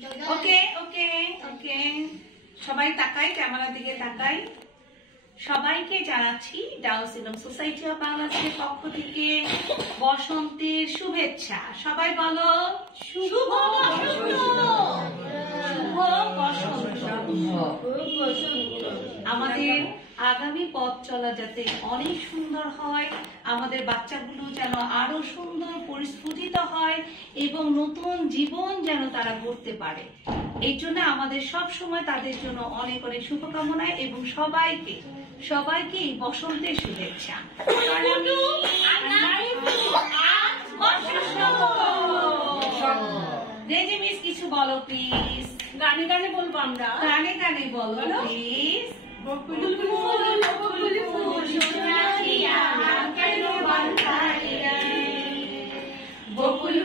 ওকে ওকে ওকে, সবাই তাকাই, ক্যামেরার দিকে তাকাই। সবাইকে জানাচ্ছি ডাউন সিনড্রোম সোসাইটি অফ বাংলাদেশের পক্ষ থেকে বসন্তের শুভেচ্ছা। সবাই বলো শুভ বসন্ত। আমাদের আগামী পথ চলা যাতে অনেক সুন্দর হয়, আমাদের বাচ্চাগুলো যেন আরো সুন্দর পরিস্ফুটিত হয় এবং নতুন জীবন যেন তারা গড়তে পারে, এই জন্য আমাদের সব সময় তাদের জন্য অনেক অনেক শুভকামনা এবং সবাইকে এই বসন্তের শুভেচ্ছা। রেজি মিস কিছু বলো প্লিজ। গানে গানে বলবো আমরা, গানে গানে বলো প্লিজ। বকুল ফুল সোনা দিয়া কেন বাঁধাই রে, বকুল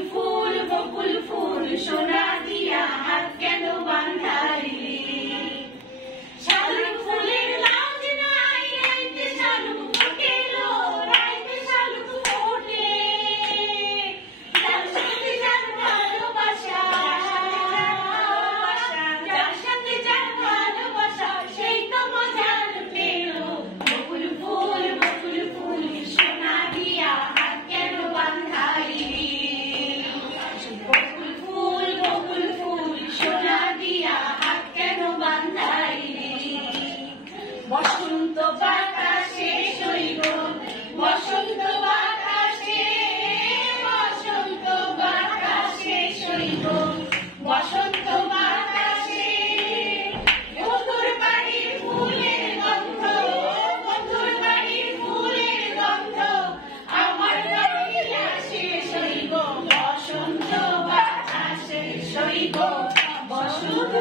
ফুল সোনা দিয়া হাত কেন বাঁধাই রে, শালুক ফুলের লাজ নাই রাইতে শালুক ফোটেলো, রাইতে শালুক ফোটে, যার সাথে যার ভালোবাসা, যার সাথে যার ভালোবাসা সেই তো মজার পেলো, বকুল ফুল সোনা দিয়া হাত কেন বাঁধাই রে, বকুল ফুল সোনা দিয়া হাত কেন বাঁধাই রে, বসন্ত বাতাসে সইব, বসন্ত বাতাসে, বসন্ত বাতাসে সইব, বসন্ত বাতাসে, বন্ধুর বাড়ির ফুলের গন্ধ, বন্ধুর বাড়ির ফুলের গন্ধ, আমার বাড়ি আসে সইব, বসন্ত বাতাসে সইব, বসন্ত